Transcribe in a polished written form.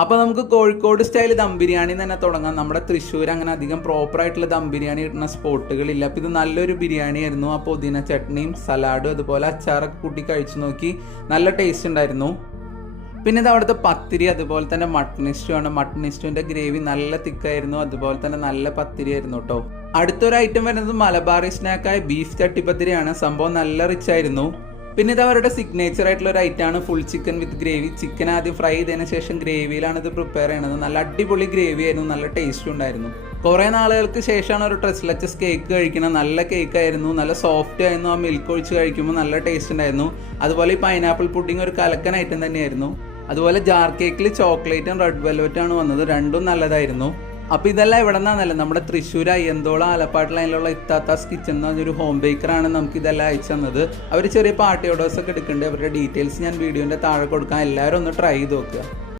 അപ്പോൾ നമുക്ക് കോഴിക്കോട് സ്റ്റൈൽ ദം ബിരിയാണി തന്നെ തുടങ്ങാം. നമ്മുടെ തൃശ്ശൂർ അങ്ങനെ അധികം പ്രോപ്പറായിട്ടുള്ള ദം ബിരിയാണി കിട്ടുന്ന സ്പോട്ടുകളില്ല. അപ്പോൾ ഇത് നല്ലൊരു ബിരിയാണി ആയിരുന്നു. ആ പുതിന ചട്നിയും സലാഡും അതുപോലെ അച്ചാറൊക്കെ കൂട്ടി കഴിച്ചു നോക്കി, നല്ല ടേസ്റ്റ് ഉണ്ടായിരുന്നു. പിന്നെ ഇത് അവിടുത്തെ പത്തിരി, അതുപോലെ തന്നെ മട്ടൺ ഇസ്റ്റു ആണ്. മട്ടൺ ഇസ്റ്റുവിൻ്റെ ഗ്രേവി നല്ല തിക്കായിരുന്നു, അതുപോലെ തന്നെ നല്ല പത്തിരി ആയിരുന്നു കേട്ടോ. അടുത്തൊരു ഐറ്റം വരുന്നത് മലബാറി സ്നാക്കായ ബീഫ് ചട്ടിപ്പത്തിരിയാണ്. സംഭവം നല്ല റിച്ച് ആയിരുന്നു. പിന്നെ ഇത് അവരുടെ സിഗ്നേച്ചർ ആയിട്ടുള്ള ഒരു ഐറ്റമാണ് ഫുൾ ചിക്കൻ വിത്ത് ഗ്രേവി. ചിക്കൻ ആദ്യം ഫ്രൈ ചെയ്തതിന് ശേഷം ഗ്രേവിയിലാണ് ഇത് പ്രിപ്പയർ ചെയ്യണത്. നല്ല അടിപൊളി ഗ്രേവി ആയിരുന്നു, നല്ല ടേസ്റ്റും ഉണ്ടായിരുന്നു. കുറേ നാളുകൾക്ക് ശേഷമാണ് ഒരു ട്രെസ്ലച്ചസ് കേക്ക് കഴിക്കുന്നത്. നല്ല കേക്ക് ആയിരുന്നു, നല്ല സോഫ്റ്റ് ആയിരുന്നു. ആ മിൽക്ക് ഒഴിച്ച് കഴിക്കുമ്പോൾ നല്ല ടേസ്റ്റ് ഉണ്ടായിരുന്നു. അതുപോലെ ഈ പൈനാപ്പിൾ പുഡിംഗ് ഒരു കലക്കൻ ഐറ്റം തന്നെയായിരുന്നു. അതുപോലെ ജാർ കേക്കിൽ ചോക്ലേറ്റും റെഡ് വെൽവെറ്റാണ് വന്നത്, രണ്ടും നല്ലതായിരുന്നു. അപ്പോൾ ഇതെല്ലാം എവിടെ നിന്നാണല്ലോ, നമ്മുടെ തൃശ്ശൂർ അയ്യന്തോളം ആലപ്പാട് ലൈനിലുള്ള ഇത്താത്താസ് കിച്ചൺ എന്ന് പറഞ്ഞൊരു ഹോം ബേക്കറാണ് നമുക്ക് ഇതെല്ലാം അയച്ചു തന്നത്. അവർ ചെറിയ പാർട്ടി ഓർഡേഴ്സ് ഒക്കെ എടുക്കുന്നുണ്ട്. അവരുടെ ഡീറ്റെയിൽസ് ഞാൻ വീഡിയോൻ്റെ താഴെ കൊടുക്കാം. എല്ലാവരും ഒന്ന് ട്രൈ ചെയ്ത് നോക്കുക.